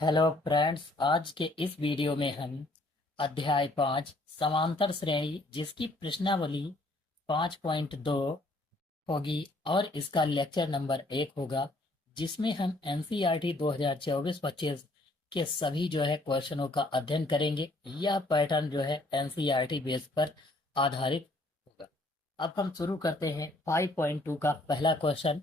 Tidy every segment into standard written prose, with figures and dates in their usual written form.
Hello friends, आज के इस वीडियो में हम अध्याय 5 समांतर श्रेणी जिसकी प्रश्नावली 5.2 होगी और इसका लेक्चर नंबर 1 होगा, जिसमें हम एनसीईआरटी 2024-25 के सभी क्वेश्चनों का अध्ययन करेंगे। यह पैटर्न एनसीईआरटी बेस पर आधारित होगा। अब हम शुरू करते हैं 5.2 का पहला क्वेश्चन।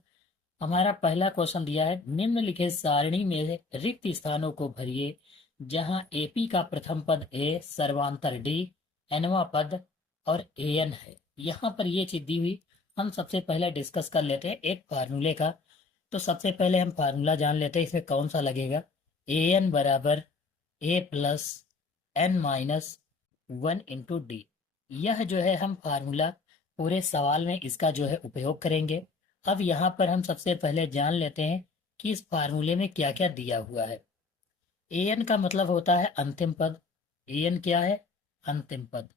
हमारा पहला क्वेश्चन दिया है, निम्नलिखित सारणी में रिक्त स्थानों को भरिए जहां एपी का प्रथम पद ए, सर्वांतर डी, एनवा पद और एन है। यहाँ पर ये चीज दी हुई, हम सबसे पहले डिस्कस कर लेते हैं एक फार्मूले का। तो सबसे पहले हम फार्मूला जान लेते हैं, इसमें कौन सा लगेगा। ए एन बराबर A plus N minus 1 into D. यह हम फार्मूला पूरे सवाल में इसका उपयोग करेंगे। अब यहाँ पर हम सबसे पहले जान लेते हैं कि इस फार्मूले में क्या क्या दिया हुआ है। ए एन का मतलब होता है अंतिम पद। ए एन क्या है? अंतिम पद,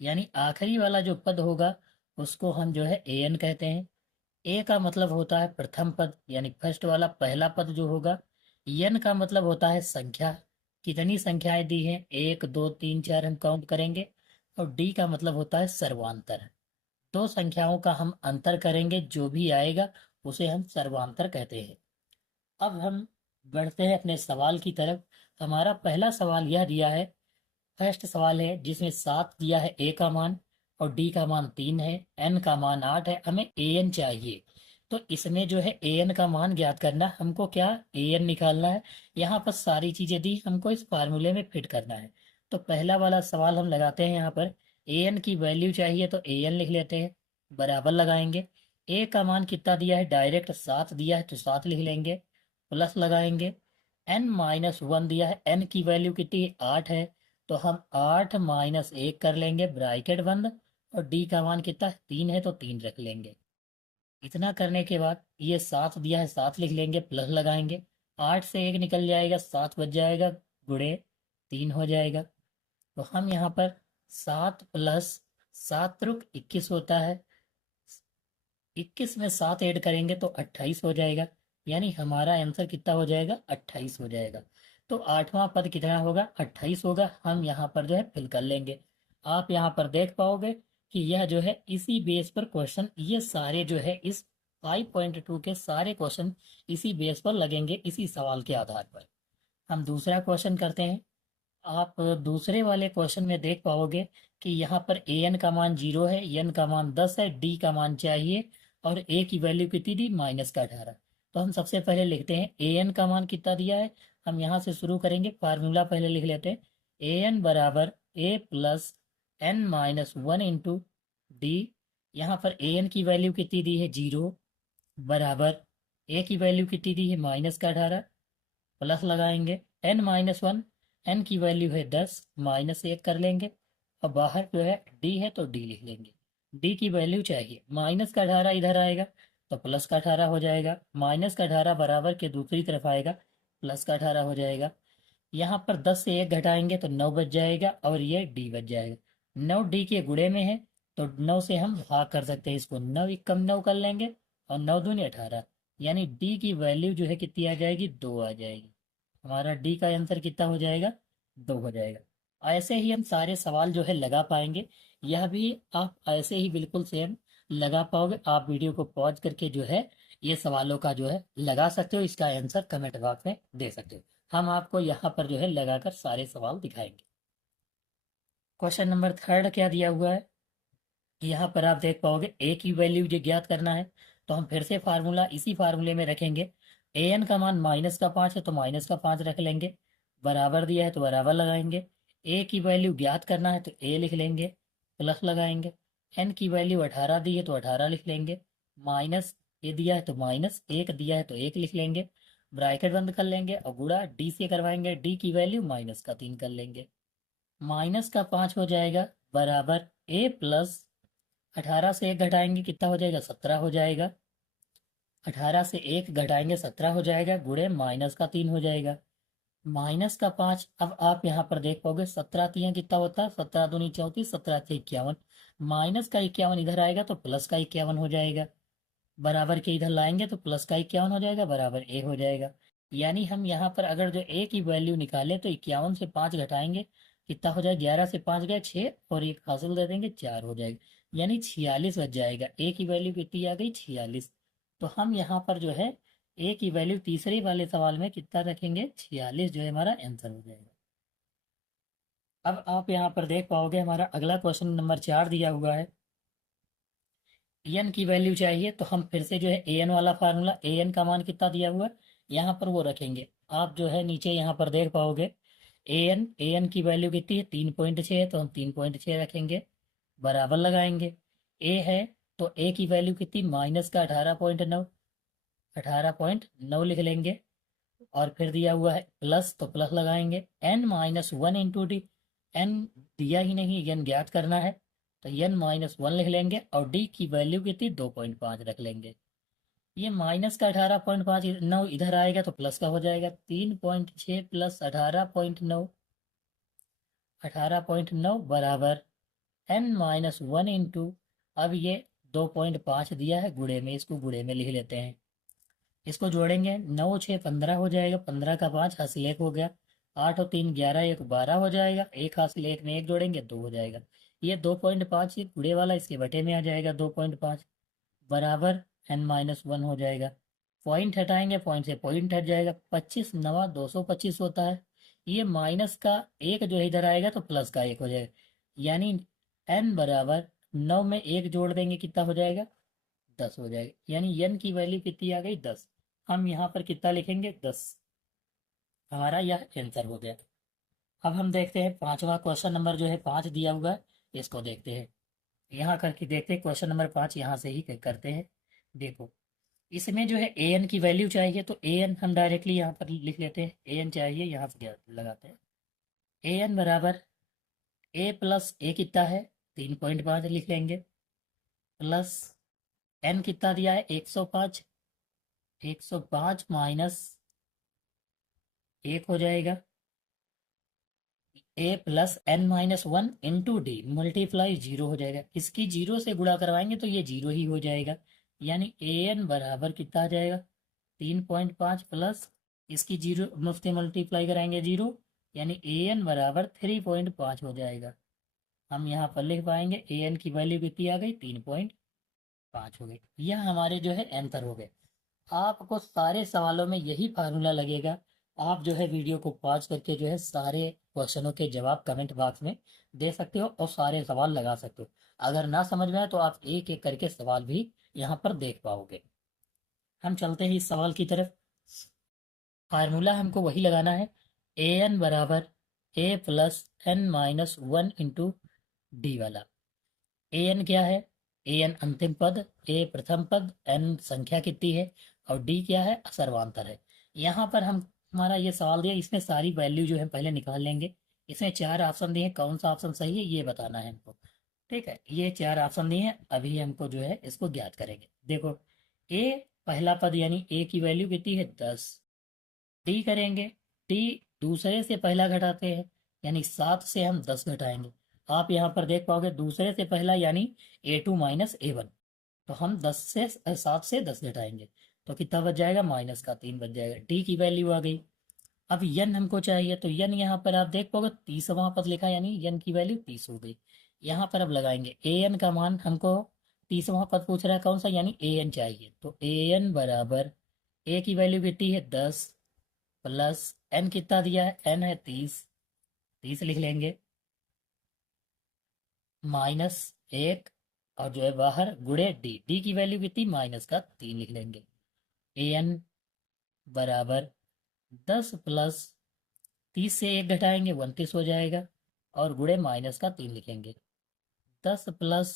यानी आखिरी वाला जो पद होगा उसको हम ए एन कहते हैं। ए का मतलब होता है प्रथम पद, यानी फर्स्ट वाला पहला पद जो होगा। एन का मतलब होता है संख्या, कितनी संख्याएं दी हैं, 1 2 3 4 हम काउंट करेंगे। और डी का मतलब होता है सर्वांतर, दो संख्याओं का हम अंतर करेंगे, जो भी आएगा उसे हम सर्वांतर कहते हैं। अब हम बढ़ते हैं अपने सवाल की तरफ। हमारा पहला सवाल यह दिया है, फर्स्ट सवाल है, जिसमें 7 दिया है ए का मान और डी का मान 3 है, एन का मान 8 है, हमें ए एन चाहिए। तो इसमें ए एन का मान ज्ञात करना, हमको क्या ए एन निकालना है। यहाँ पर सारी चीजें दी, हमको इस फार्मूले में फिट करना है। तो पहला वाला सवाल हम लगाते हैं। यहाँ पर ए एन की वैल्यू चाहिए तो ए एन लिख लेते हैं, बराबर लगाएंगे। ए का मान कितना दिया है, डायरेक्ट 7 दिया है तो 7 लिख लेंगे, प्लस लगाएंगे। एन माइनस 1 दिया है, एन की वैल्यू कितनी 8 है तो हम 8 माइनस 1 कर लेंगे, ब्रैकेट बंद। और डी का मान कितना 3 है तो 3 रख लेंगे। इतना करने के बाद ये 7 दिया है, 7 लिख लेंगे, प्लस लगाएंगे। 8 से 1 निकल जाएगा, 7 बच जाएगा, गुणे 3 हो जाएगा। तो हम यहाँ पर 7 प्लस 7 रुक 21 होता है। 21 में 7 ऐड करेंगे तो 28 हो जाएगा, यानी हमारा आंसर कितना हो जाएगा, 28 हो जाएगा। तो आठवां पद कितना होगा, 28 होगा। हम यहाँ पर फिल कर लेंगे। आप यहाँ पर देख पाओगे कि यह इसी बेस पर क्वेश्चन, ये सारे इस 5.2 के सारे क्वेश्चन इसी बेस पर लगेंगे, इसी सवाल के आधार पर। हम दूसरा क्वेश्चन करते हैं। आप दूसरे वाले क्वेश्चन में देख पाओगे कि यहाँ पर ए एन का मान 0 है, एन का मान 10 है, डी का मान चाहिए और ए की वैल्यू कितनी दी, -18। तो हम सबसे पहले लिखते हैं ए एन का मान कितना दिया है। हम यहाँ से शुरू करेंगे, फार्मूला पहले लिख लेते हैं। ए एन बराबर A plus N minus 1 into D. यहाँ पर ए एन की वैल्यू कितनी दी है, 0, बराबर ए की वैल्यू कितनी दी है, -18, प्लस लगाएंगे। एन माइनस 1, एन की वैल्यू है 10, -1 कर लेंगे। और बाहर डी है तो डी लिख लेंगे। डी की वैल्यू चाहिए, -18 इधर आएगा तो +18 हो जाएगा, -18 बराबर के दूसरी तरफ आएगा, +18 हो जाएगा। यहाँ पर 10 से 1 घटाएंगे तो 9 बच जाएगा और ये डी बच जाएगा। 9 डी के गुणे में है तो 9 से हम भाग कर सकते हैं इसको, 9 एकम 9 कर लेंगे और 9 दूनी 18, यानी डी की वैल्यू कितनी आ जाएगी, 2 आ जाएगी। हमारा डी का आंसर कितना हो जाएगा, 2 हो जाएगा। ऐसे ही हम सारे सवाल लगा पाएंगे। यह भी आप ऐसे ही बिल्कुल सेम लगा पाओगे। आप वीडियो को पॉज करके ये सवालों का लगा सकते हो। इसका आंसर कमेंट बॉक्स में दे सकते हो। हम आपको यहाँ पर लगाकर सारे सवाल दिखाएंगे। क्वेश्चन नंबर 3 क्या दिया हुआ है, यहाँ पर आप देख पाओगे ए की वैल्यू जो ज्ञात करना है। तो हम फिर से फार्मूला इसी फार्मूले में रखेंगे। ए एन का मान -5 है तो -5 रख लेंगे, बराबर दिया है तो बराबर लगाएंगे। ए की वैल्यू ज्ञात करना है तो ए लिख लेंगे, प्लस लगाएंगे। एन की वैल्यू 18 दी है तो 18 लिख लेंगे, माइनस ए दिया है तो -1 दिया है तो 1 लिख लेंगे, ब्रैकेट बंद कर लेंगे और गुणा डी से करवाएंगे। डी की वैल्यू -3 कर लेंगे, -5 हो जाएगा, बराबर ए प्लस 18 से 1 घटाएंगे कितना हो जाएगा, 17 हो जाएगा। 18 से 1 घटाएंगे 17 हो जाएगा, गुणे -3 हो जाएगा, -5। अब आप यहाँ पर देख पाओगे 17 3 कितना होता है, 17 दूनी 34, 17 से 51, -51 इधर आएगा तो +51 हो जाएगा। बराबर के इधर लाएंगे तो +51 हो जाएगा, बराबर ए हो जाएगा। यानी हम यहाँ पर अगर जो ए की वैल्यू निकालें तो 51 से 5 घटाएंगे, कितना हो जाएगा, 11 से 5 गए 6, और एक हासिल दे देंगे 4 हो जाएगा, यानी 46 बच जाएगा। ए की वैल्यू कितनी आ गई, 46। तो हम यहाँ पर जो है ए की वैल्यू तीसरे वाले सवाल में कितना रखेंगे, 46 जो है हमारा आंसर हो जाएगा। अब आप यहाँ पर देख पाओगे हमारा अगला क्वेश्चन नंबर 4 दिया हुआ है। एन की वैल्यू चाहिए तो हम फिर से जो है एन वाला फार्मूला, एन का मान कितना दिया हुआ है यहाँ पर वो रखेंगे। आप जो है नीचे यहाँ पर देख पाओगे एन की वैल्यू कितनी है, 3.6 है, तो हम 3.6 रखेंगे, बराबर लगाएंगे। ए है तो ए की वैल्यू कितनी, माइनस का 18.9, 18.9 लिख लेंगे। और फिर दिया हुआ है प्लस, तो प्लस लगाएंगे। n-1 इंटू डी, एन दिया ही नहीं, एन ज्ञात करना है, तो n-1 लिख लेंगे, और डी की वैल्यू कितनी, 2.5 रख लेंगे। ये माइनस का 18.5 इधर आएगा तो प्लस का हो जाएगा, 3.6 प्लस 18.9, 18.9 बराबर n-1 इंटू, अब ये 2.5 दिया है गुणे में, इसको गुणे में लिख लेते हैं। इसको जोड़ेंगे, 9 6 15 हो जाएगा, 15 का 5 हासिल 1 हो गया, 8 और 3 11, 1 12 हो जाएगा, एक हासिल 1 में 1 जोड़ेंगे 2 हो जाएगा। ये 2.5 ये गुणे वाला इसके बटे में आ जाएगा, 2.5 बराबर n-1 हो जाएगा। पॉइंट हटाएंगे, पॉइंट से पॉइंट हट जाएगा, 25 9 225 होता है। ये माइनस का एक जो है इधर आएगा तो प्लस का 1 हो जाएगा, यानी n बराबर 9 में 1 जोड़ देंगे, कितना हो जाएगा, 10 हो जाएगा, यानी n की वैल्यू कितनी आ गई, 10। हम यहाँ पर कितना लिखेंगे, 10, हमारा यह आंसर हो गया। अब हम देखते हैं पांचवा क्वेश्चन नंबर जो है 5 दिया हुआ है, इसको देखते हैं। यहाँ करके देखते हैं क्वेश्चन नंबर 5, यहाँ से ही करते हैं। देखो इसमें जो है ए एन की वैल्यू चाहिए, तो ए एन हम डायरेक्टली यहाँ पर लिख लेते हैं, ए एन चाहिए, यहाँ पर लगाते हैं। ए एन बराबर ए प्लस ए कितना है, 3.5 लिख लेंगे, प्लस एन कितना दिया है, 105, 105 माइनस 1 हो जाएगा, A plus n-1 into D multiply 0 हो जाएगा, इसकी 0 से गुणा करवाएंगे तो ये 0 ही हो जाएगा, यानी ए एन बराबर कितना आ जाएगा, 3.5 प्लस इसकी 0 मुफ्त मल्टीप्लाई कराएंगे 0, यानी ए एन बराबर 3.5 हो जाएगा। हम यहाँ पर लिख पाएंगे ए एन की वैल्यू कितनी आ गई, 3.5 हो गई। यह हमारे जो है आंसर हो गए। आपको सारे सवालों में यही फार्मूला लगेगा। आप जो है वीडियो को पॉज करके जो है सारे क्वेश्चनों के जवाब कमेंट बॉक्स में दे सकते हो और सारे सवाल लगा सकते हो। अगर ना समझ में आए तो आप एक एक करके सवाल भी यहाँ पर देख पाओगे। हम चलते हैं इस सवाल की तरफ। फार्मूला हमको वही लगाना है, ए एन बराबर A plus n-1 into D वाला। ए एन क्या है, ए एन अंतिम पद, ए प्रथम पद, एन संख्या कितनी है, और डी क्या है, असर्वांतर है। यहाँ पर हम हमारा ये सवाल दिया, इसमें सारी वैल्यू जो है पहले निकाल लेंगे। इसमें 4 ऑप्शन दिए, कौन सा ऑप्शन सही है ये बताना है हमको। ठीक है, ये 4 ऑप्शन दिए हैं, अभी हमको जो है इसको ज्ञात करेंगे। देखो ए पहला पद यानी ए की वैल्यू कितनी है, 10। डी करेंगे, डी दूसरे से पहला घटाते हैं, यानी 7 से हम 10 घटाएंगे। आप यहाँ पर देख पाओगे दूसरे से पहला यानी A2 माइनस A1, तो हम 10 से 7 से 10 घटाएंगे तो कितना बच जाएगा, माइनस का 3 बच जाएगा। डी की वैल्यू आ गई। अब यन हमको चाहिए, तो यन यहाँ पर आप देख पाओगे 30वां पद लिखा, यानी यन की वैल्यू 30 हो गई। यहाँ पर अब लगाएंगे ए एन का मान, हमको 30वां पद पूछ रहा है कौन सा, यानी ए एन चाहिए, तो ए एन बराबर ए की वैल्यू कितनी है, 10 प्लस एन कितना दिया है, एन है 30, 30 लिख लेंगे, माइनस 1, और जो है बाहर गुणे डी, डी की वैल्यू कितनी, माइनस का 3 लिख लेंगे। ए एन बराबर 10 प्लस 30 से 1 घटाएंगे 29 हो जाएगा, और गुणे माइनस का 3 लिखेंगे। 10 प्लस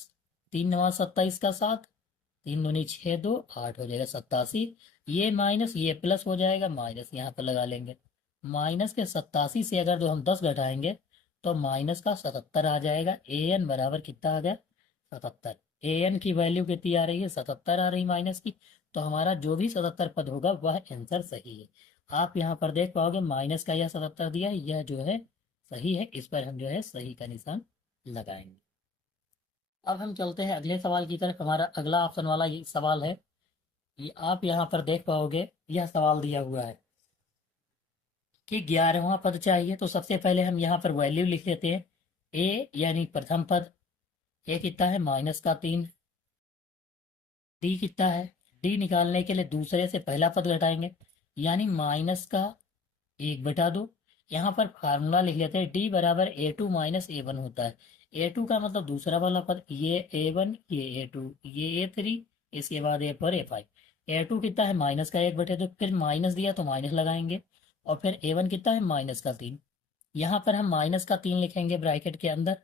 3 9 27 का 7, 3 दूनी 6 2 8 हो जाएगा 87। ये माइनस ये प्लस हो जाएगा, माइनस यहाँ पर लगा लेंगे। माइनस के 87 से अगर जो हम 10 घटाएंगे तो माइनस का 77 आ जाएगा। ए एन बराबर कितना आ गया, 77। ए एन की वैल्यू कितनी आ रही है, 77 आ रही माइनस की, तो हमारा जो भी 77 पद होगा वह आंसर सही है। आप यहाँ पर देख पाओगे माइनस का यह 77 दिया है, यह जो है सही है, इस पर हम जो है सही का निशान लगाएंगे। अब हम चलते हैं अगले सवाल की तरफ। हमारा अगला ऑप्शन वाला ये सवाल है, ये आप यहाँ पर देख पाओगे, यह सवाल दिया हुआ है। कि 11वां पद चाहिए, तो सबसे पहले हम यहाँ पर वैल्यू लिख लेते हैं। ए यानी प्रथम पद, ए कितना है -3। डी कितना है, डी निकालने के लिए दूसरे से पहला पद घटाएंगे, यानी -1/2। यहाँ पर फार्मूला लिख लेते हैं, डी बराबर A2 - A1 होता है। A2 का मतलब दूसरा वाला पद, ये A1, ये A2, ये A3, इसके बाद A4, A5। A2 कितना है -1/2, फिर माइनस दिया तो माइनस लगाएंगे, और फिर A1 कितना है -3। यहाँ पर हम -3 लिखेंगे ब्रैकेट के अंदर।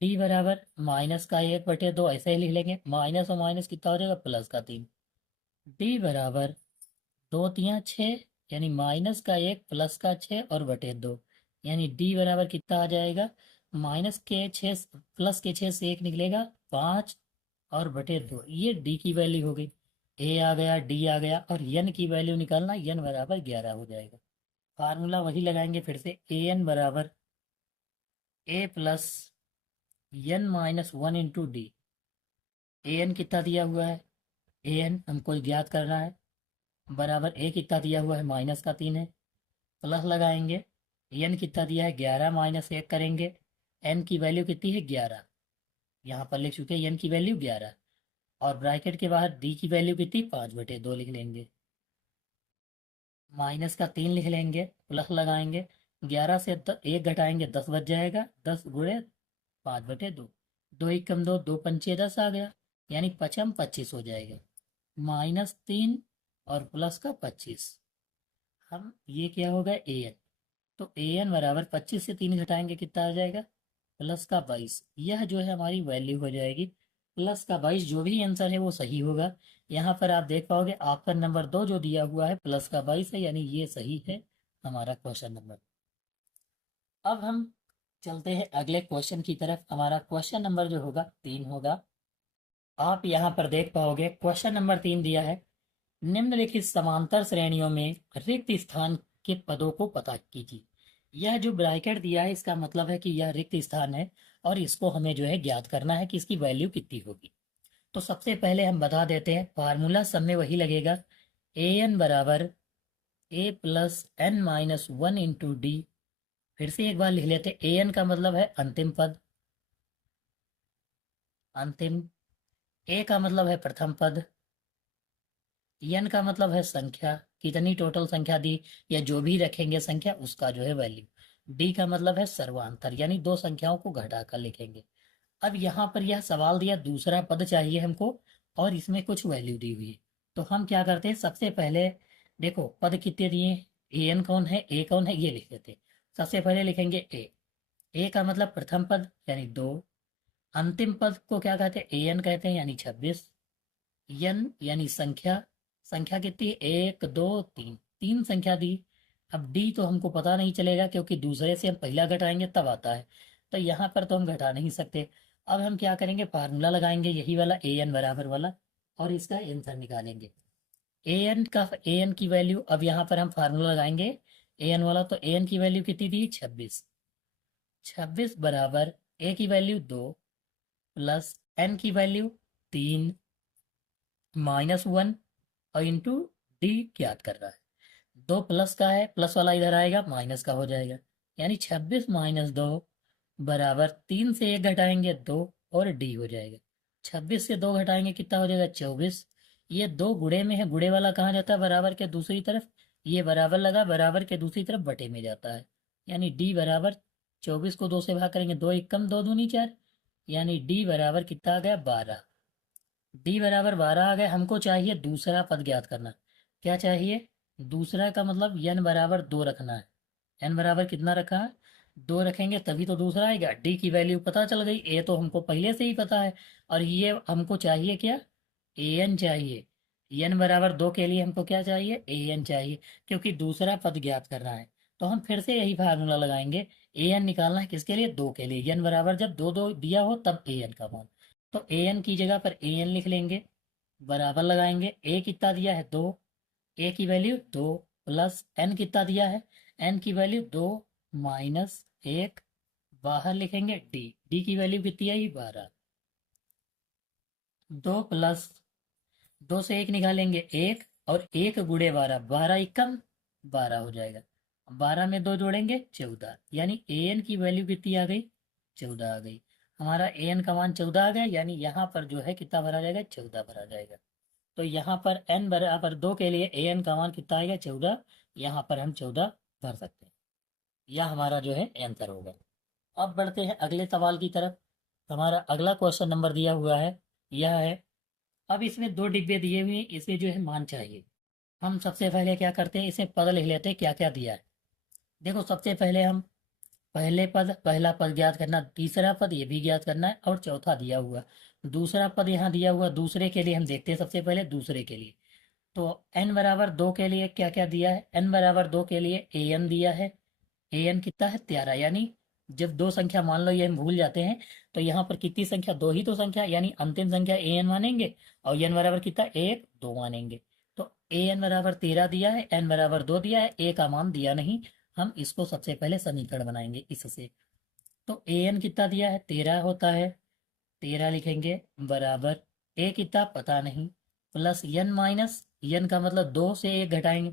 डी बराबर -1/2 ऐसे ही लिख लेंगे, माइनस और माइनस कितना हो जाएगा, +3। डी बराबर 2×3 = 6, यानी -1 +6 और बटे 2, यानी डी बराबर कितना आ जाएगा, -6 +6 से 1 निकलेगा 5 और बटे 2। ये डी की वैल्यू हो गई। ए आ गया, डी आ गया, और एन की वैल्यू निकालना, एन बराबर 11 हो जाएगा। फार्मूला वही लगाएंगे फिर से, ए एन बराबर A plus n-1 × D. A N कितना दिया हुआ है, ए एन हमको ज्ञात करना है, बराबर ए कितना दिया हुआ है, -3 है, प्लस लगाएंगे, एन कितना दिया है 11, -1 करेंगे, एन की वैल्यू कितनी है 11, यहाँ पर लिख चुके हैं एन की वैल्यू 11, और ब्रैकेट के बाहर डी की वैल्यू कितनी, 5/2 लिख लेंगे, -3 लिख लेंगे, प्लस लगाएंगे, 11 से 1 घटाएंगे 10 बच जाएगा, 10 × 5/2, 2 1 कम 2, 2 पंचे 10 आ गया, यानी 5 25 हो जाएगा, -3 और प्लस का 25। हम ये क्या होगा, ए एन, तो ए एन बराबर 25 से 3 घटाएंगे कितना आ जाएगा, +22। यह जो है हमारी वैल्यू हो जाएगी +22। जो भी आंसर है वो सही होगा। यहाँ पर आप देख पाओगे ऑप्शन नंबर 2 जो दिया हुआ है +22 है, यानी ये सही है हमारा क्वेश्चन नंबर। अब हम चलते हैं अगले क्वेश्चन की तरफ। हमारा क्वेश्चन नंबर जो होगा 3 होगा। आप यहाँ पर देख पाओगे क्वेश्चन नंबर 3 दिया है, निम्नलिखित समांतर श्रेणियों में रिक्त स्थान के पदों को पता कीजिए। यह जो ब्रैकेट दिया है इसका मतलब है कि यह रिक्त स्थान है, और इसको हमें जो है ज्ञात करना है कि इसकी वैल्यू कितनी होगी। तो सबसे पहले हम बता देते हैं, फार्मूला सब में वही लगेगा, ए एन बराबर ए प्लस n-1 × डी। फिर से एक बार लिख लेते हैं, ए एन का मतलब है अंतिम पद, अंतिम, ए का मतलब है प्रथम पद, एन का मतलब है संख्या, कितनी टोटल संख्या दी, या जो भी रखेंगे संख्या उसका जो है वैल्यू। डी का मतलब है सर्वांतर, यानी दो संख्याओं को घटाकर लिखेंगे। अब यहाँ पर यह सवाल दिया, दूसरा पद चाहिए हमको, और इसमें कुछ वैल्यू दी हुई है। तो हम क्या करते हैं, सबसे पहले देखो पद कितने दिए, ए एन कौन है, ए कौन है, ये लिख देते हैं। सबसे पहले लिखेंगे ए का मतलब प्रथम पद यानी 2, अंतिम पद को क्या कहते हैं, ए एन कहते हैं, यानी 26, यन यानी संख्या, संख्या कितनी है 1 2 3, तीन संख्या दी। अब डी तो हमको पता नहीं चलेगा, क्योंकि दूसरे से हम पहला घटाएंगे तब आता है, तो यहाँ पर तो हम घटा नहीं सकते। अब हम क्या करेंगे, फार्मूला लगाएंगे यही वाला, ए एन बराबर वाला, और इसका आंसर निकालेंगे। ए एन की वैल्यू, अब यहाँ पर हम फार्मूला लगाएंगे ए एन वाला, तो ए एन की वैल्यू कितनी दी, 26। 26 बराबर ए की वैल्यू 2 प्लस एन की वैल्यू 3 -1, और इंटू डी ज्ञात कर रहा है। 2 प्लस का है, प्लस वाला इधर आएगा, माइनस का हो जाएगा, यानी 26 - 2 बराबर 3 से 1 घटाएंगे 2, और डी हो जाएगा। 26 से 2 घटाएंगे कितना हो जाएगा, 24। ये दो गुणे में है, गुणे वाला कहाँ जाता है, बराबर के दूसरी तरफ, ये बराबर लगा, बराबर के दूसरी तरफ बटे में जाता है, यानी डी बराबर 24 को 2 से भाग करेंगे, 2 1 कम 2 दूनी 4, यानी डी बराबर कितना आ गया, 12। डी बराबर 12 आ गए। हमको चाहिए दूसरा पद ज्ञात करना। क्या चाहिए, दूसरा का मतलब n बराबर 2 रखना है। n बराबर कितना रखा है, 2 रखेंगे तभी तो दूसरा आएगा। डी की वैल्यू पता चल गई, ए तो हमको पहले से ही पता है, और ये हमको चाहिए क्या, ए एन चाहिए। n बराबर 2 के लिए हमको क्या चाहिए, ए एन चाहिए, क्योंकि दूसरा पद ज्ञात करना है। तो हम फिर से यही फार्मूला लगाएंगे, ए एन निकालना है किसके लिए, 2 के लिए। n बराबर जब 2 2 दिया हो तब ए एन का मान, तो ए एन की जगह पर ए एन लिख लेंगे, बराबर लगाएंगे, ए कितना दिया है 2, ए की वैल्यू 2 प्लस एन कितना दिया है, एन की वैल्यू 2 -1, बाहर लिखेंगे डी, डी की वैल्यू कितनी आई 12। 2 प्लस 2 से 1 निकालेंगे 1, और 1 × 12, 12 एकम 12 हो जाएगा, 12 में 2 जोड़ेंगे 14, यानी an की वैल्यू कितनी आ गई, 14 आ गई। हमारा an का मान 14 आ गया, यानी यहाँ पर जो है कितना भरा जाएगा, 14 भरा जाएगा। तो यहाँ पर n बराबर 2 के लिए an का मान कितना आएगा, 14। यहाँ पर हम 14 भर सकते हैं। यह हमारा जो है आंसर होगा। अब बढ़ते हैं अगले सवाल की तरफ। हमारा अगला क्वेश्चन नंबर दिया हुआ है, यह है। अब इसमें 2 डिब्बे दिए हुए हैं, इसे जो है मान चाहिए। हम सबसे पहले क्या करते हैं, इसे पद लिख लेते हैं क्या क्या दिया है। देखो सबसे पहले हम पहला पद ज्ञात करना, तीसरा पद ये भी ज्ञात करना है, और चौथा दिया हुआ दूसरा पद यहाँ दिया हुआ। दूसरे के लिए हम देखते हैं सबसे पहले दूसरे के लिए। तो n बराबर 2 के लिए क्या क्या दिया है, n बराबर 2 के लिए an दिया है। an कितना है, 13। यानी जब दो संख्या मान लो ये हम भूल जाते हैं, तो यहाँ पर कितनी संख्या, दो ही तो संख्या, यानी अंतिम संख्या an मानेंगे, और n बराबर कितना, 1 2 मानेंगे। तो an बराबर 13 दिया है, n बराबर 2 दिया है, a का मान दिया नहीं। हम इसको सबसे पहले समीकरण बनाएंगे इससे। तो an कितना दिया है, 13 होता है, 13 लिखेंगे बराबर a कितना पता नहीं, प्लस n माइनस, n का मतलब 2 से 1 घटाएंगे,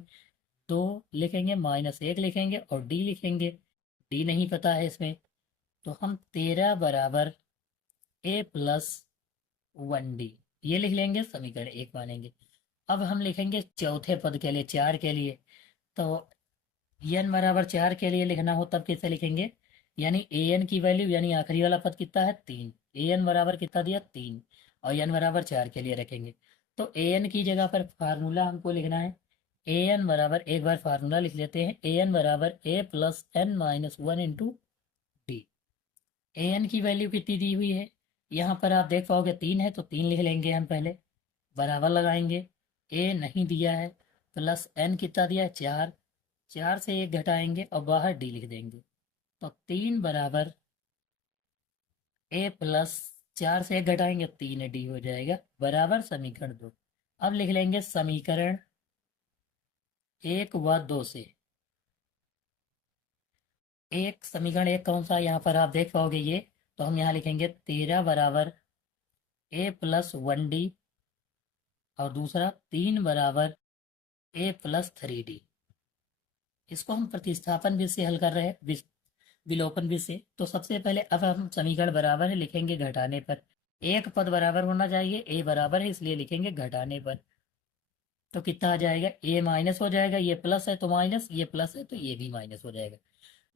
2 लिखेंगे, माइनस 1 लिखेंगे, और d लिखेंगे, d नहीं पता है इसमें। तो हम 13 बराबर a प्लस 1d ये लिख लेंगे, समीकरण 1 मानेंगे। अब हम लिखेंगे चौथे पद के लिए, 4 के लिए। तो n बराबर 4 के लिए लिखना हो तब कैसे लिखेंगे, यानी an की वैल्यू, यानी आखिरी वाला पद कितना है, 3। an बराबर कितना दिया, 3, और n बराबर 4 के लिए रखेंगे। तो an की जगह पर फार्मूला हमको लिखना है। an बराबर, एक बार फार्मूला लिख लेते हैं, an बराबर a plus n minus 1 into D. an की वैल्यू कितनी दी हुई है, यहाँ पर आप देख पाओगे 3 है, तो 3 लिख लेंगे हम पहले, बराबर लगाएंगे। a नहीं दिया है, प्लस n कितना दिया है, 4, 4 से 1 घटाएंगे, और बाहर d लिख देंगे। तो 3 बराबर a प्लस 4 से 1 घटाएंगे, 3d हो जाएगा, बराबर समीकरण 2। अब लिख लेंगे समीकरण 1 व 2 से। एक समीकरण 1 कौन सा, यहाँ पर आप देख पाओगे ये। तो हम यहाँ लिखेंगे 13 बराबर a प्लस 1d, और दूसरा 3 बराबर a प्लस 3d। इसको हम प्रतिस्थापन विधि से हल कर रहे हैं, विलोपन विधि से। तो सबसे पहले अब हम समीकरण बराबर है लिखेंगे घटाने पर। एक पद बराबर होना चाहिए, a बराबर है इसलिए लिखेंगे घटाने पर। तो कितना आ जाएगा, a माइनस हो जाएगा, ये प्लस है तो माइनस, ये प्लस है तो ये भी माइनस हो जाएगा।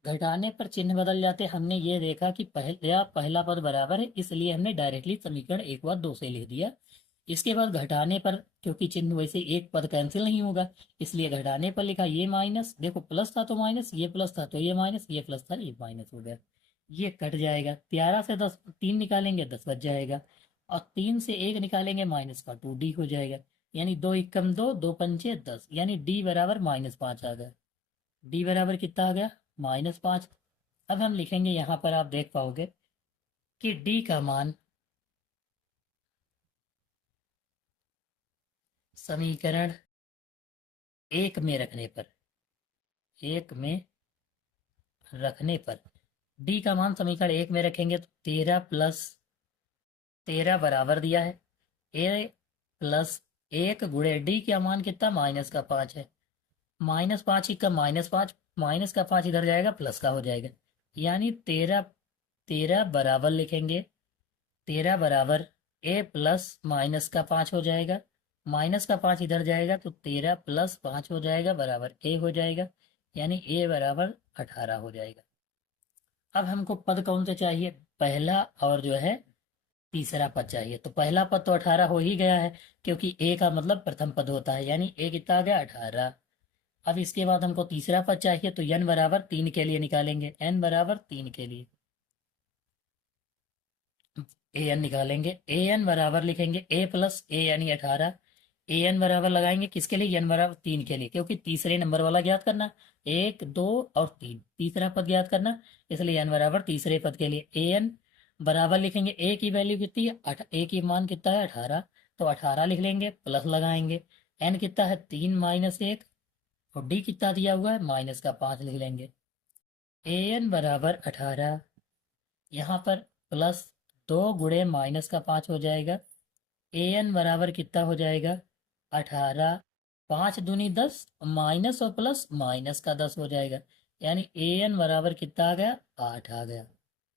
घटाने पर चिन्ह बदल जाते, हमने ये देखा कि पहला पद बराबर है, इसलिए हमने डायरेक्टली समीकरण 1 व 2 से लिख दिया। इसके बाद घटाने पर, क्योंकि चिन्ह वैसे एक पद कैंसिल नहीं होगा, इसलिए घटाने पर लिखा ये माइनस, देखो प्लस था तो माइनस, ये प्लस था तो ये माइनस, ये प्लस था ये माइनस हो गया। ये कट जाएगा, 13 से 10 3 निकालेंगे 10 बच जाएगा, और 3 से 1 निकालेंगे माइनस का 2d हो जाएगा। यानी 2 एकम 2, 2 पंचे 10, यानी d बराबर -5 आ गया। d बराबर कितना आ गया, -5। अब हम लिखेंगे, यहाँ पर आप देख पाओगे कि d का मान समीकरण 1 में रखने पर, 1 में रखने पर d का मान समीकरण 1 में रखेंगे तो 13 प्लस 13 बराबर दिया है a प्लस 1 गुणे d का मान कितना, -5 है। -5 ही का -5, माइनस का 5 इधर जाएगा, प्लस का हो जाएगा, यानी 13 बराबर लिखेंगे, 13 बराबर a प्लस -5 हो जाएगा, माइनस का 5 इधर जाएगा, तो 13 प्लस 5 हो जाएगा बराबर a हो जाएगा, यानी a बराबर 18 हो जाएगा। अब हमको पद कौन से चाहिए, पहला और जो है तीसरा पद चाहिए। तो पहला पद तो 18 हो ही गया है, क्योंकि a का मतलब प्रथम पद होता है, यानी a कितना आ गया, 18। अब इसके बाद हमको तीसरा पद चाहिए, तो n बराबर 3 के लिए निकालेंगे, n बराबर 3 के लिए an निकालेंगे। an बराबर लिखेंगे a प्लस a यानी 18। an बराबर लगाएंगे किसके लिए, n बराबर 3 के लिए, क्योंकि तीसरे नंबर वाला ज्ञात करना, 1 2 और 3, तीसरा पद ज्ञात करना, इसलिए n बराबर तीसरे पद के लिए an बराबर लिखेंगे। a की वैल्यू कितनी है, a की मान कितना है, 18। तो 18 लिख लेंगे, प्लस लगाएंगे, n कितना है, 3 माइनस 1, और d कितना दिया हुआ है, -5 लिख लेंगे। an बराबर 18, यहाँ पर प्लस 2 गुणे -5 हो जाएगा। an बराबर कितना हो जाएगा, 18 5 दूनी 10, माइनस और प्लस माइनस का 10 हो जाएगा, यानी ए एन बराबर कितना आ गया, 8 आ गया।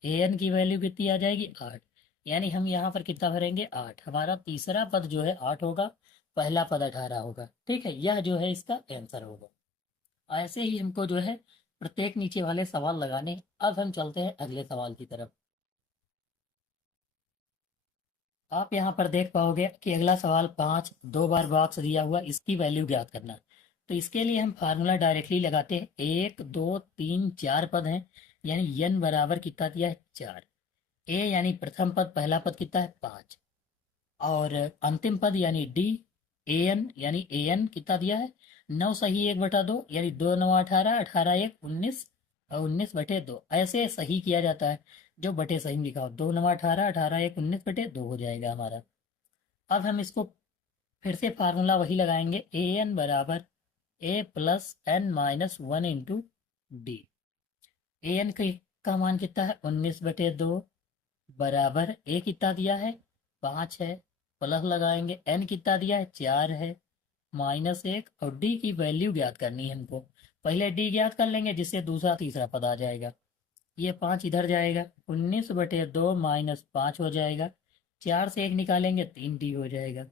ए एन की वैल्यू कितनी आ जाएगी, 8। यानी हम यहाँ पर कितना भरेंगे, 8। हमारा तीसरा पद जो है 8 होगा, पहला पद 18 होगा। ठीक है, यह जो है इसका आंसर होगा। ऐसे ही हमको जो है प्रत्येक नीचे वाले सवाल लगाने। अब हम चलते हैं अगले सवाल की तरफ। आप यहाँ पर देख पाओगे कि अगला सवाल 5 दो बार बॉक्स दिया हुआ, इसकी वैल्यू ज्ञात करना। तो इसके लिए हम फार्मूला डायरेक्टली लगाते हैं। 1 2 3 4 पद हैं, यानी n बराबर कितना दिया है, 4। ए यानी प्रथम पद, पहला पद कितना है, 5। और अंतिम पद यानी डी, ए एन यानी ए एन कितना दिया है, 9 सही 1/2, यानी 2 9 18, 18 1 19, और 19/2 ऐसे सही किया जाता है। जो बटे सही में लिखा हो, 2 9 18, 18 1 19/2 हो जाएगा हमारा। अब हम इसको फिर से फार्मूला वही लगाएंगे, ए एन बराबर A plus N minus 1 into D. A N का मान कितना है, 19/2, बराबर ए कितना दिया है, 5 है, प्लस लगाएंगे एन कितना दिया है, 4 है, -1, और डी की वैल्यू ज्ञात करनी है हमको। पहले डी ज्ञात कर लेंगे, जिससे दूसरा तीसरा पद आ जाएगा। ये 5 इधर जाएगा, 19/2 -5 हो जाएगा। 4 से 1 निकालेंगे, 3 डी हो जाएगा।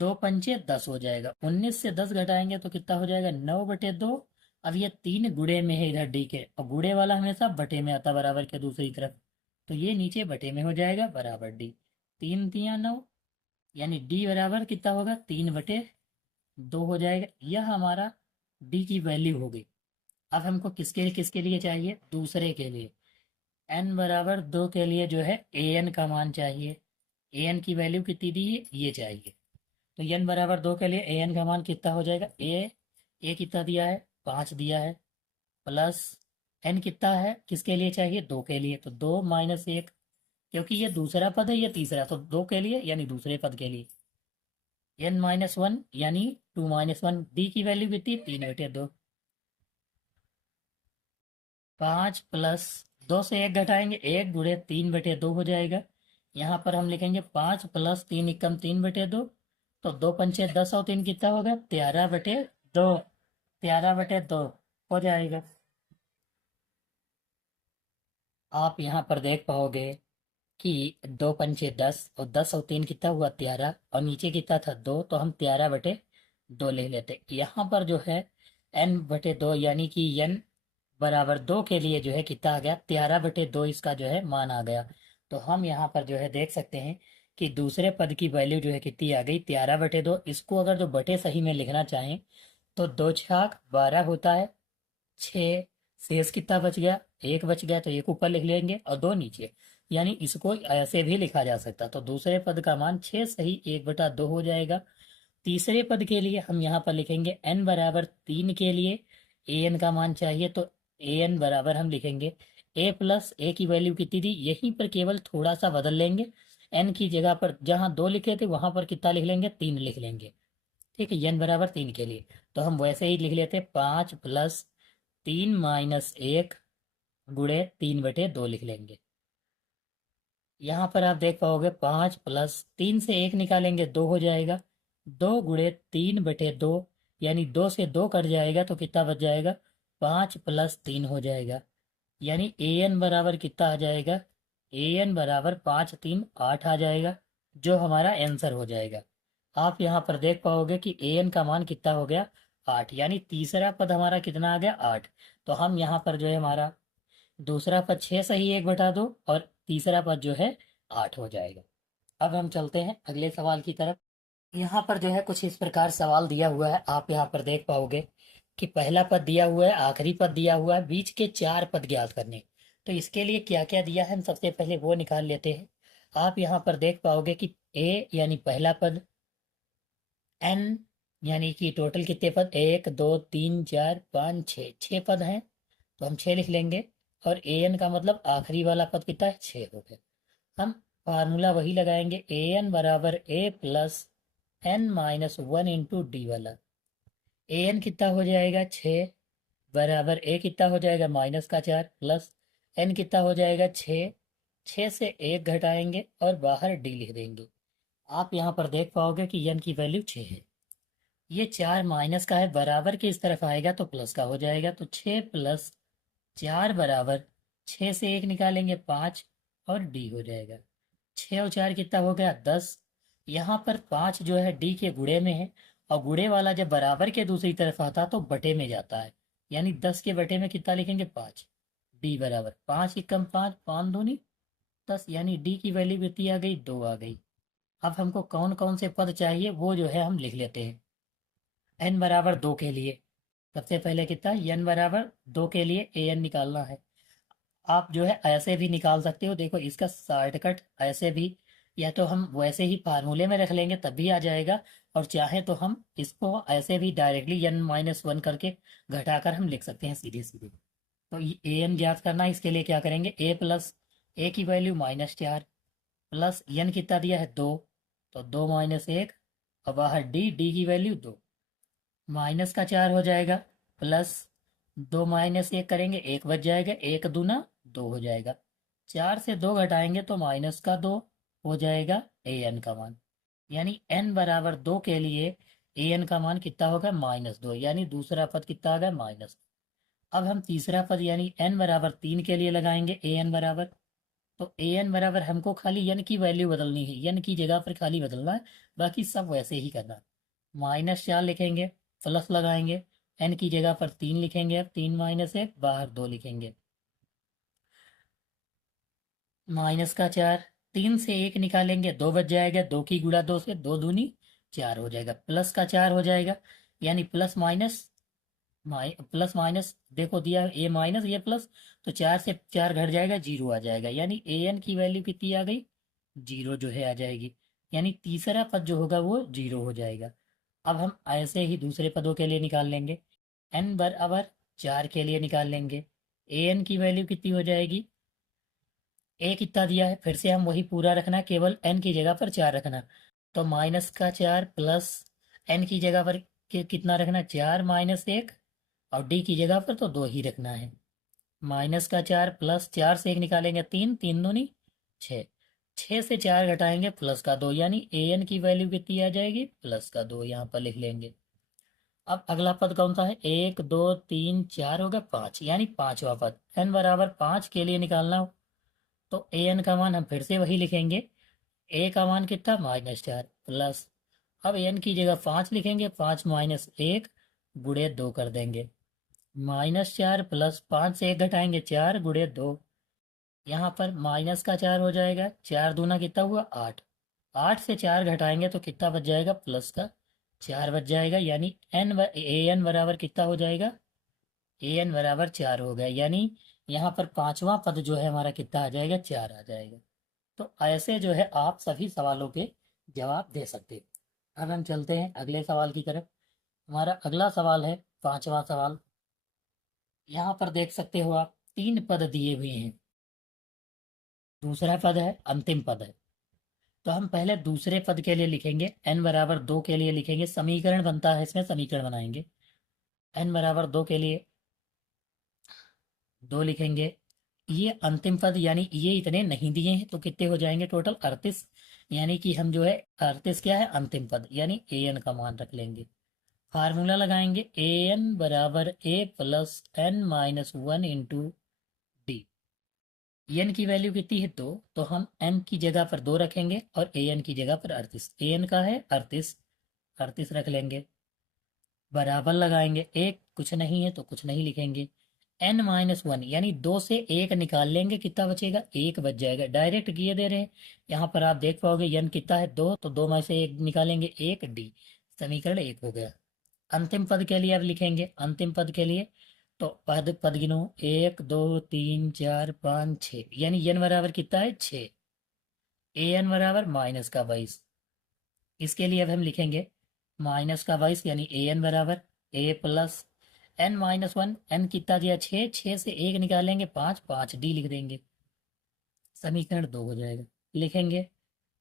2 पंचे 10 हो जाएगा। 19 से 10 घटाएंगे तो कितना हो जाएगा, 9/2। अब ये 3 गुणे में है इधर डी के, और गुणे वाला हमेशा बटे में आता बराबर के दूसरी तरफ, तो ये नीचे बटे में हो जाएगा, बराबर डी। 3 3 9, यानी डी बराबर कितना होगा, 3/2 हो जाएगा। यह हमारा डी की वैल्यू होगी। अब हमको किसके किसके लिए चाहिए, दूसरे के लिए। n बराबर 2 के लिए जो है ए एन का मान चाहिए। ए एन की वैल्यू कितनी दी है, ये चाहिए। तो n बराबर 2 के लिए ए एन का मान कितना हो जाएगा, ए कितना दिया है, 5 दिया है, प्लस एन कितना है, किसके लिए चाहिए, 2 के लिए, तो 2 -1, क्योंकि ये दूसरा पद है, ये तीसरा, तो 2 के लिए यानी दूसरे पद के लिए। n-1 यानी 2-1, डी की वैल्यू कितनी, 3/2। 5 प्लस 2 से 1 घटाएंगे, 1 गुणे 3/2 हो जाएगा। यहाँ पर हम लिखेंगे 5 प्लस 3 एकम 3/2, तो 2 पंचे 10 और 3 कितना होगा, 13/2, 13/2 हो जाएगा। आप यहाँ पर देख पाओगे कि 2 पंचे 10, और 10 और 3 कितना हुआ, 13, और नीचे कितना था, 2, तो हम 13/2 ले लेते। यहाँ पर जो है n/2 यानी कि n बराबर 2 के लिए जो है कितना आ गया, 13/2 इसका जो है मान आ गया। तो हम यहाँ पर जो है देख सकते हैं कि दूसरे पद की वैल्यू जो है कितनी आ गई, 13/2। इसको अगर जो बटे सही में लिखना चाहें तो 2 छाक 12 होता है, 6 शेष कितना बच गया, 1 बच गया, तो 1 ऊपर लिख लेंगे और 2 नीचे। यानी इसको ऐसे भी लिखा जा सकता, तो दूसरे पद का मान 6 सही 1/2 हो जाएगा। तीसरे पद के लिए हम यहाँ पर लिखेंगे n बराबर 3 के लिए ए एन का मान चाहिए, तो ए एन बराबर हम लिखेंगे ए प्लस ए की वैल्यू कितनी थी, यहीं पर केवल थोड़ा सा बदल लेंगे। एन की जगह पर जहाँ 2 लिखे थे वहां पर कितना लिख लेंगे, 3 लिख लेंगे। ठीक है, n बराबर 3 के लिए तो हम वैसे ही लिख लेते, 5 प्लस 3 -1 गुणे 3/2 लिख लेंगे। यहाँ पर आप देख पाओगे 5 प्लस 3 से 1 निकालेंगे, 2 हो जाएगा। 2 गुणे 3/2, यानी 2 से 2 कट जाएगा तो कितना बच जाएगा, 5 प्लस 3 हो जाएगा। यानी ए एन बराबर कितना आ जाएगा, ए एन बराबर 5 3 8 आ जाएगा, जो हमारा आंसर हो जाएगा। आप यहाँ पर देख पाओगे कि ए एन का मान कितना हो गया, 8, यानी तीसरा पद हमारा कितना आ गया, 8। तो हम यहाँ पर जो है हमारा दूसरा पद 6 सही 1/2 और तीसरा पद जो है 8 हो जाएगा। अब हम चलते हैं अगले सवाल की तरफ। यहाँ पर जो है कुछ इस प्रकार सवाल दिया हुआ है, आप यहाँ पर देख पाओगे कि पहला पद दिया हुआ है, आखिरी पद दिया हुआ है, बीच के 4 पद ज्ञात करने। तो इसके लिए क्या क्या दिया है, हम सबसे पहले वो निकाल लेते हैं। आप यहाँ पर देख पाओगे कि ए यानी पहला पद, एन यानी कि टोटल कितने पद, 1 2 3 4 5 6, 6 पद हैं, तो हम 6 लिख लेंगे। और ए एन का मतलब आखिरी वाला पद कितना है, 6 हो गया। हम फार्मूला वही लगाएंगे, ए एन बराबर A plus n-1 into D वाला। ए एन कितना हो जाएगा, 6, बराबर ए कितना हो जाएगा, -4, प्लस एन कितना हो जाएगा, 6, 6 से 1 घटाएंगे और बाहर डी लिख देंगे। आप यहाँ पर देख पाओगे कि एन की वैल्यू 6 है। ये 4 माइनस का है, बराबर के इस तरफ आएगा तो प्लस का हो जाएगा। तो 6 प्लस 4 बराबर 6 से 1 निकालेंगे 5 और डी हो जाएगा। 6 और 4 कितना हो गया 10। यहाँ पर 5 जो है डी के गुणे में है, और गुणे वाला जब बराबर के दूसरी तरफ आता तो बटे में जाता है, यानी 10 के बटे में कितना लिखेंगे 5। डी बराबर 5 एकम 5, 5 दूनी 10, यानी डी की वैल्यू कितनी आ गई 2 आ गई। अब हमको कौन कौन से पद चाहिए वो जो है हम लिख लेते हैं। एन बराबर 2 के लिए सबसे पहले कितना, एन बराबर 2 के लिए ए एन निकालना है। आप जो है ऐसे भी निकाल सकते हो, देखो इसका शॉर्टकट ऐसे भी, या तो हम वैसे ही फार्मूले में रख लेंगे तब भी आ जाएगा, और चाहे तो हम इसको ऐसे भी डायरेक्टली एन माइनस वन करके घटाकर हम लिख सकते हैं सीधे सीधे। तो ए एन ज्ञात करना है, इसके लिए क्या करेंगे, ए प्लस ए की वैल्यू -4 प्लस एन कितना दिया है 2, तो 2 माइनस 1, और बाहर डी, डी की वैल्यू 2, माइनस का 4 हो जाएगा, प्लस 2 माइनस 1 करेंगे 1 बच जाएगा, 1 दूना 2 हो जाएगा, 4 से 2 घटाएंगे तो माइनस का 2 हो जाएगा ए एन का मान। यानी एन बराबर 2 के लिए ए एन का मान कितना होगा -2, यानी दूसरा पद कितना आ गया माइनस। अब हम तीसरा पद यानी एन बराबर 3 के लिए लगाएंगे ए एन बराबर, तो ए एन बराबर हमको खाली एन की वैल्यू बदलनी है, एन की जगह पर खाली बदलना है, बाकी सब वैसे ही करना है। -4 लिखेंगे, प्लस लगाएंगे, एन की जगह पर 3 लिखेंगे, अब 3 माइनस 1 बाहर 2 लिखेंगे, माइनस का 4, 3 से 1 निकालेंगे 2 बच जाएगा, 2 की गुणा 2 से 2 दूनी 4 हो जाएगा, प्लस का 4 हो जाएगा, यानी प्लस माइनस प्लस माइनस देखो दिया ए माइनस ये प्लस, तो 4 से 4 घट जाएगा 0 आ जाएगा, यानी ए एन की वैल्यू कितनी आ गई 0 जो है आ जाएगी, यानी तीसरा पद जो होगा वो 0 हो जाएगा। अब हम ऐसे ही दूसरे पदों के लिए निकाल लेंगे, एन बराबर 4 के लिए निकाल लेंगे, ए एन की वैल्यू कितनी हो जाएगी, ए कितना दिया है फिर से हम वही पूरा रखना, केवल एन की जगह पर 4 रखना, तो माइनस का 4 प्लस एन की जगह पर कितना रखना 4 माइनस 1, और डी की जगह पर तो 2 ही रखना है, माइनस का 4 प्लस 4 से 1 निकालेंगे 3, 3 दूनी 6, 6 से 4 घटाएंगे प्लस का 2, यानी ए एन की वैल्यू कितनी आ जाएगी प्लस का 2, यहाँ पर लिख लेंगे। अब अगला पद कौन सा है, 1 2 3 4 हो गया 5, यानी पांचवा पद एन बराबर 5 के लिए निकालना हो, तो ए एन का मान हम फिर से वही लिखेंगे, ए का मान कितना -4 प्लस, अब एन की जगह 5 लिखेंगे, 5 माइनस 1 गुणे 2 कर देंगे, -4 प्लस 5 से 1 घटाएंगे 4 गुणे 2, यहाँ पर माइनस का 4 हो जाएगा, 4 दूना कितना हुआ 8, 8 से 4 घटाएंगे तो कितना बच जाएगा प्लस का 4 बच जाएगा, यानी ए एन बराबर कितना हो जाएगा, ए एन बराबर 4 हो गया, यानी यहाँ पर पांचवा पद जो है हमारा कितना आ जाएगा 4 आ जाएगा। तो ऐसे जो है आप सभी सवालों के जवाब दे सकते हैं। अब हम चलते हैं अगले सवाल की तरफ। हमारा अगला सवाल है पांचवा सवाल। यहाँ पर देख सकते हो आप 3 पद दिए हुए हैं, दूसरा पद है अंतिम पद है, तो हम पहले दूसरे पद के लिए लिखेंगे, एन बराबर 2 के लिए लिखेंगे, समीकरण बनता है इसमें, समीकरण बनाएंगे, एन बराबर 2 के लिए 2 लिखेंगे, ये अंतिम पद यानी ये इतने नहीं दिए हैं तो कितने हो जाएंगे टोटल 38, यानी कि हम जो है 38 क्या है अंतिम पद, यानी ए एन का मान रख लेंगे, फार्मूला लगाएंगे, ए एन बराबर A plus N minus 1 into D, N की वैल्यू कितनी है 2, तो हम एन की जगह पर 2 रखेंगे और ए एन की जगह पर 38, ए एन का है 38, 38 रख लेंगे, बराबर लगाएंगे, एक कुछ नहीं है तो कुछ नहीं लिखेंगे, n-1 यानी 2 से 1 निकाल लेंगे, कितना बचेगा 1 बच जाएगा, डायरेक्ट किए दे रहे हैं, यहाँ पर आप देख पाओगे n कितना है 2, तो 2 में से 1 निकालेंगे 1 डी, समीकरण 1 हो गया। अंतिम पद के लिए अब लिखेंगे, अंतिम पद के लिए तो पद पद गिनो 1 2 3 4 5 6, यानी n बराबर कितना है 6, ए एन बराबर -22, इसके लिए अब हम लिखेंगे -22, यानी ए एन बराबर ए प्लस n-1, n कितना दिया 6, 6 से 1 निकालेंगे 5, 5 डी लिख देंगे, समीकरण 2 हो जाएगा, लिखेंगे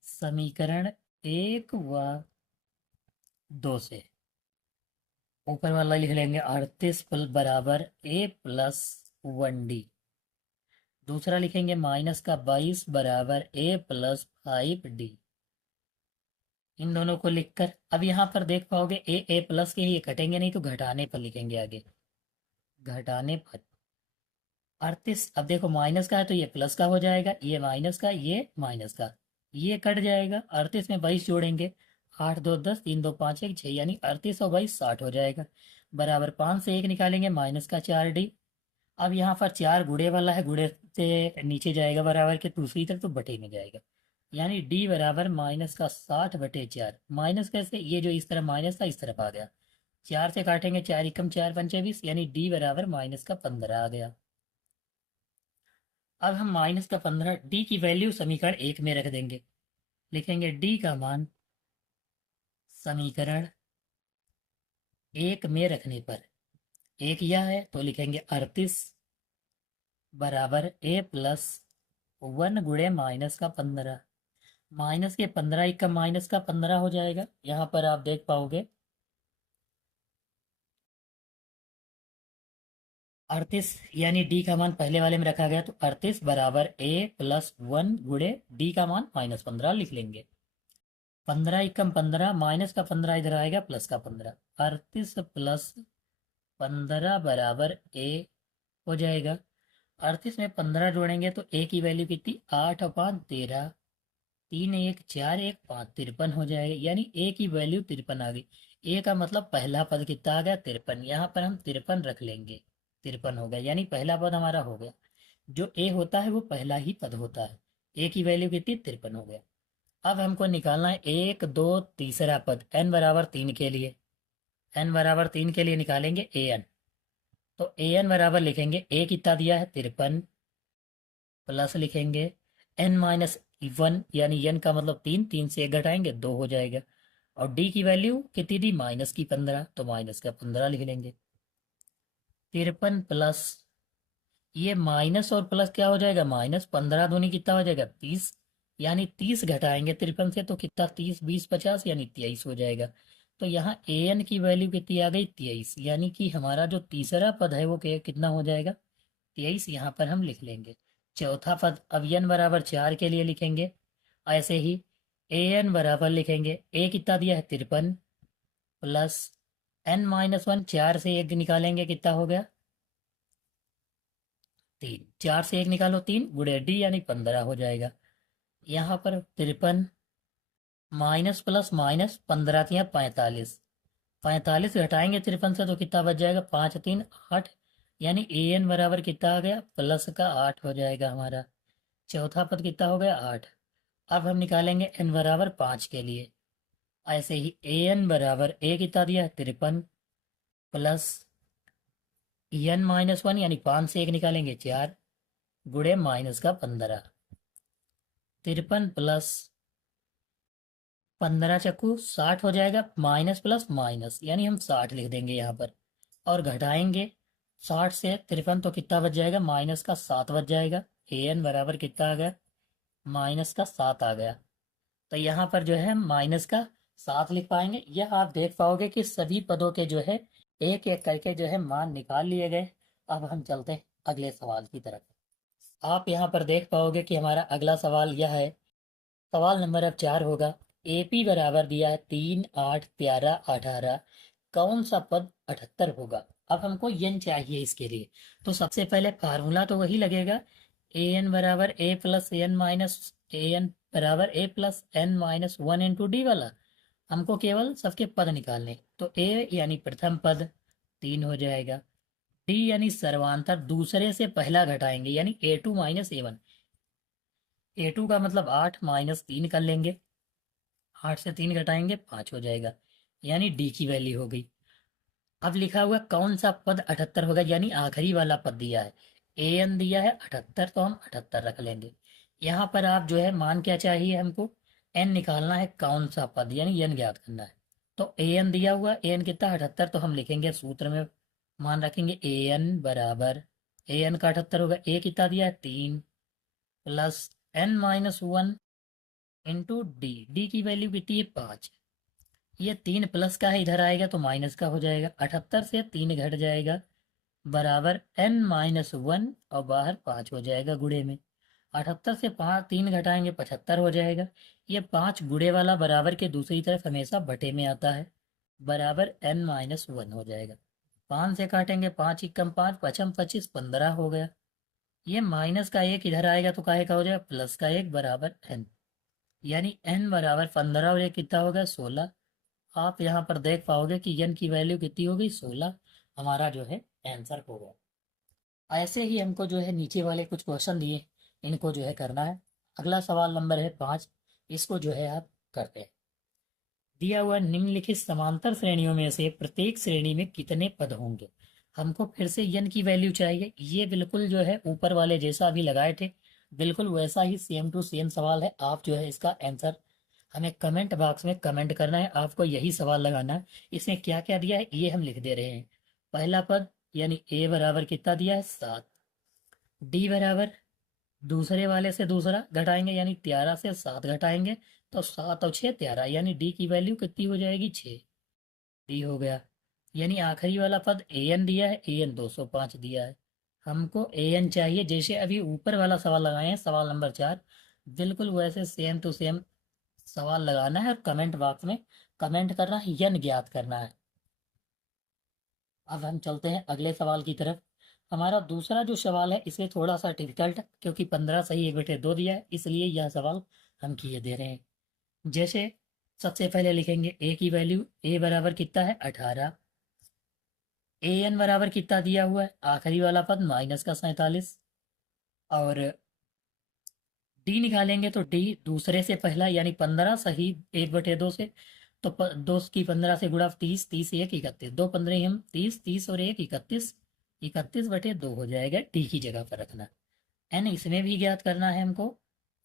समीकरण 1 व 2 से ऊपर वाला लिख लेंगे 38 बराबर ए प्लस 1 डी, दूसरा लिखेंगे -22 बराबर ए प्लस 5 डी, इन दोनों को लिखकर अब यहाँ पर देख पाओगे ए प्लस के लिए कटेंगे नहीं तो घटाने पर लिखेंगे आगे, घटाने पर 38। अब देखो माइनस का है तो ये प्लस का हो जाएगा, ये माइनस का, ये माइनस का, ये कट जाएगा। 38 में 22 जोड़ेंगे, 8 2 10, 3 2 5 1 6, यानी 38 और 22 60 हो जाएगा। बराबर 5 से 1 निकालेंगे, माइनस का 4D। अब यहाँ पर 4 गुड़े वाला है, गुड़े से नीचे जाएगा बराबर के दूसरी तरफ तो बटे में जाएगा, यानी डी बराबर माइनस का 60/4। माइनस कैसे, ये जो इस तरफ माइनस था इस तरफ आ गया, 4 से काटेंगे, 4 एकम 4 पंचे 20, यानी डी बराबर माइनस का 15 आ गया। अब हम माइनस का 15 डी की वैल्यू समीकरण 1 में रख देंगे, लिखेंगे डी का मान समीकरण 1 में रखने पर, एक यह है तो लिखेंगे 38 बराबर ए प्लस 1 गुणे माइनस का 15, माइनस के 15 एक का माइनस का 15 हो जाएगा। यहाँ पर आप देख पाओगे 38, यानी डी का मान पहले वाले में रखा गया तो 38 बराबर ए प्लस 1 गुणे डी का मान -15 लिख लेंगे। 15 एकम 15, माइनस का 15 इधर आएगा, प्लस का 15, 38 प्लस 15 बराबर ए हो जाएगा। 38 में 15 जोड़ेंगे तो ए की वैल्यू कितनी, 8 और 5 13, 3 1 4 1 5 53 हो जाएगा, यानी ए की वैल्यू 53 आ गई। ए का मतलब पहला पद कितना आ गया, 53, यहाँ पर हम 53 रख लेंगे, 53 हो गया, यानी पहला पद हमारा हो गया। जो ए होता है वो पहला ही पद होता है। ए की वैल्यू कितनी, 53 हो गया। अब हमको निकालना है 1 2 तीसरा पद n बराबर 3 के लिए, n बराबर 3 के लिए निकालेंगे ए एन, तो ए एन बराबर लिखेंगे ए कितना दिया है 53, प्लस लिखेंगे n-1, यानी n का मतलब 3, 3 से 1 घटाएंगे 2 हो जाएगा, और d की वैल्यू कितनी दी, माइनस की 15, तो माइनस का 15 लिख लेंगे। 53 प्लस ये माइनस और प्लस क्या हो जाएगा, -15 दूनी कितना हो जाएगा 30, यानी 30 घटाएंगे 53 से तो कितना 30 20 50 यानी 23 हो जाएगा। तो यहाँ ए एन की वैल्यू कितनी आ गई 23, यानी कि हमारा जो तीसरा पद है वो कितना हो जाएगा 23, यहाँ पर हम लिख लेंगे। चौथा पद अब n बराबर 4 के लिए लिखेंगे, ऐसे ही ए एन बराबर लिखेंगे, ए कितना दिया है 53, प्लस n-1, 4 से 1 निकालेंगे कितना हो गया 3, 4 से 1 निकालो 3 गुणे डी यानी 15 हो जाएगा। यहाँ पर 53 माइनस प्लस माइनस 15 या 45, 45 घटाएंगे 53 से तो कितना बच जाएगा 5 3 8, यानी ए एन बराबर कितना आ गया प्लस का 8 हो जाएगा हमारा। चौथा पद कितना हो गया 8। अब हम निकालेंगे एन बराबर 5 के लिए, ऐसे ही ए एन बराबर ए कितना दिया 53, प्लस n-1 यानी 5 से 1 निकालेंगे 4 गुणे माइनस का 15, 53 प्लस 15 चक्कू 60 हो जाएगा, माइनस प्लस माइनस यानी हम 60 लिख देंगे यहाँ पर, और घटाएंगे 60 से 53 तो कितना बच जाएगा, माइनस का 7 बच जाएगा। ए एन बराबर कितना आ गया, माइनस का 7 आ गया, तो यहाँ पर जो है माइनस का 7 लिख पाएंगे। यह आप देख पाओगे कि सभी पदों के जो है एक एक करके जो है मान निकाल लिए गए। अब हम चलते हैं अगले सवाल की तरफ। आप यहाँ पर देख पाओगे कि हमारा अगला सवाल यह है, सवाल नंबर अब 4 होगा। एपी बराबर दिया है 3 8 13 18, कौन सा पद 78 होगा। अब हमको यन चाहिए इसके लिए, तो सबसे पहले फार्मूला तो वही लगेगा, ए एन बराबर A plus N minus A N बराबर A plus N minus 1 into D वाला। हमको केवल सबके पद निकालने, तो ए यानी प्रथम पद 3 हो जाएगा, डी यानी सर्वांतर दूसरे से पहला घटाएंगे यानी A2 माइनस A1, A2 का मतलब 8 माइनस 3 कर लेंगे, 8 से 3 घटाएंगे 5 हो जाएगा, यानी डी की वैल्यू हो गई। अब लिखा हुआ कौन सा पद 78 होगा, यानी आखिरी वाला पद दिया है, ए एन दिया है 78, तो हम 78 रख लेंगे। यहाँ पर आप जो है मान क्या चाहिए हमको, एन निकालना है कौन सा पद, यानी एन ज्ञात करना है। तो ए एन दिया हुआ, ए एन कितना 78, तो हम लिखेंगे सूत्र में मान रखेंगे ए एन बराबर, ए एन का 78 होगा, ए कितना दिया है 3 plus n-1 into D, D की वैल्यू कितनी है 5, ये 3 प्लस का है इधर आएगा तो माइनस का हो जाएगा, 78 से 3 घट जाएगा बराबर n-1 और बाहर 5 हो जाएगा गुणे में। 78 से 3 घटाएंगे 75 हो जाएगा। ये 5 गुणे वाला बराबर के दूसरी तरफ हमेशा बटे में आता है, बराबर n-1 हो जाएगा। 5 से काटेंगे 5 एकम 5, 5 25 15 हो गया। ये माइनस का एक इधर आएगा तो काहे का हो जाएगा प्लस का एक बराबर n, यानी n बराबर 15 और एक कितना हो गया 16। आप यहाँ पर देख पाओगे कि n की वैल्यू कितनी हो गई 16, हमारा जो है आंसर हो गया। ऐसे ही हमको जो है नीचे वाले कुछ क्वेश्चन दिए, इनको जो है करना है। अगला सवाल नंबर है 5, इसको जो है आप करते हैं। दिया हुआ निम्नलिखित समांतर श्रेणियों में से प्रत्येक श्रेणी में कितने पद होंगे। हमको फिर से n की वैल्यू चाहिए। ये बिल्कुल जो है ऊपर वाले जैसा अभी लगाए थे, बिल्कुल वैसा ही सेम टू सेम सवाल है। आप जो है इसका आंसर हमें कमेंट बॉक्स में कमेंट करना है, आपको यही सवाल लगाना है। इसमें क्या क्या दिया है ये हम लिख दे रहे हैं। पहला पद यानी a बराबर कितना दिया है 7, d बराबर दूसरे वाले से दूसरा घटाएंगे यानी 13 से 7 घटाएंगे तो 7 और 6 13, यानी डी की वैल्यू कितनी हो जाएगी 6, डी हो गया। यानी आखिरी वाला पद ए एन दिया है, ए एन 205 दिया है। हमको ए एन चाहिए, जैसे अभी ऊपर वाला सवाल लगाए हैं सवाल नंबर 4, बिल्कुल वैसे सेम टू सेम सवाल लगाना है और कमेंट बॉक्स में कमेंट करना है, यन ज्ञात करना है। अब हम चलते हैं अगले सवाल की तरफ। हमारा दूसरा जो सवाल है इसमें थोड़ा सा डिफिकल्ट है, क्योंकि 15 सही 1/2 दिया है, इसलिए यह सवाल हम किए दे रहे हैं। जैसे सबसे पहले लिखेंगे ए की वैल्यू, ए बराबर कितना है 18, ए एन बराबर कितना दिया हुआ है आखिरी वाला पद माइनस का 47, और डी निकालेंगे तो डी दूसरे से पहला यानी 15 सही 1/2 से, तो 2 की 15 से गुणा 30, 30 1 31, 2 15 हम 30, 30 और 1 31, 31/2 हो जाएगा, डी की जगह पर रखना। एन इसमें भी ज्ञात करना है हमको।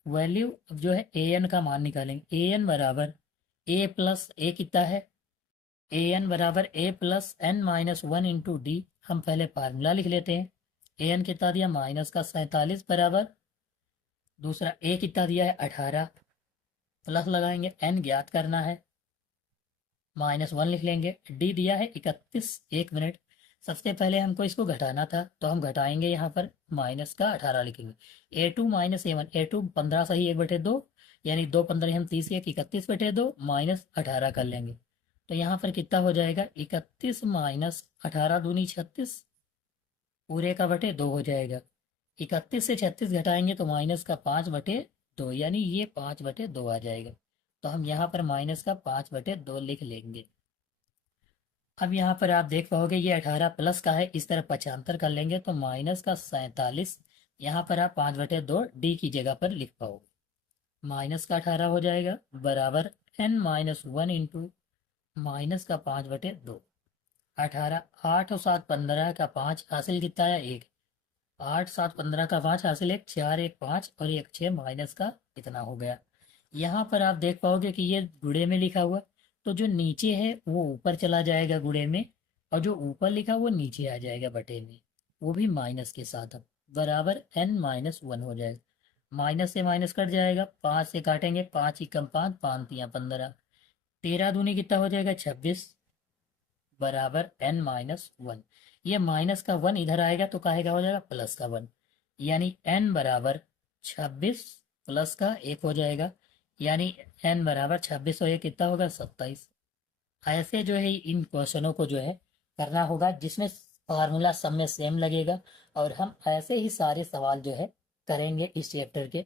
वैल्यू जो है ए एन का मान निकालेंगे, ए एन बराबर ए प्लस ए कितना है, ए एन बराबर A plus n-1 into D. हम पहले फार्मूला लिख लेते हैं। ए एन कितना दिया माइनस का 47 बराबर दूसरा ए कितना दिया है 18, प्लस लगाएंगे n ज्ञात करना है, -1 लिख लेंगे, डी दिया है 31। 1 मिनट, सबसे पहले हमको इसको घटाना था तो हम घटाएंगे, यहाँ पर माइनस का 18 लिखेंगे। A2 माइनस A1, A2 15 सही 1/2, यानी 2 15 हम 30 1 31/2 माइनस 18 कर लेंगे, तो यहाँ पर कितना हो जाएगा 31 माइनस 18 दूनी 36, पूरे का बटे 2 हो जाएगा। 31 से 36 घटाएंगे तो माइनस का 5/2, यानी ये 5/2 आ जाएगा, तो हम यहाँ पर माइनस का 5/2 लिख लेंगे। अब यहाँ पर आप देख पाओगे ये 18 प्लस का है, इस तरह 75 कर लेंगे तो माइनस का 47, यहाँ पर आप 5/2 डी की जगह पर लिख पाओगे। माइनस का 18 हो जाएगा बराबर n-1 इंटू माइनस का 5/2। 18, 8 और 7 15 का 5 हासिल कितना है 1, 8 7 15 का 5 हासिल 1, 4 1 5 और 1 6, माइनस का इतना हो गया। यहाँ पर आप देख पाओगे कि ये गुणे में लिखा हुआ, तो जो नीचे है वो ऊपर चला जाएगा गुणे में, और जो ऊपर लिखा वो नीचे आ जाएगा बटे में, वो भी माइनस के साथ। अब बराबर n-1 हो जाएगा, माइनस से माइनस कट जाएगा, 5 से काटेंगे 5 एकम 5, 5 तियाँ 15, 13 दूनी कितना हो जाएगा 26, बराबर n-1। ये माइनस का 1 इधर आएगा तो काहे का हो जाएगा प्लस का 1, यानी n बराबर 26 प्लस का 1 हो जाएगा, यानी n बराबर 26 और 1 कितना होगा 27। ऐसे जो है इन क्वेश्चनों को जो है करना होगा, जिसमें फार्मूला सब में सेम लगेगा, और हम ऐसे ही सारे सवाल जो है करेंगे इस चैप्टर के।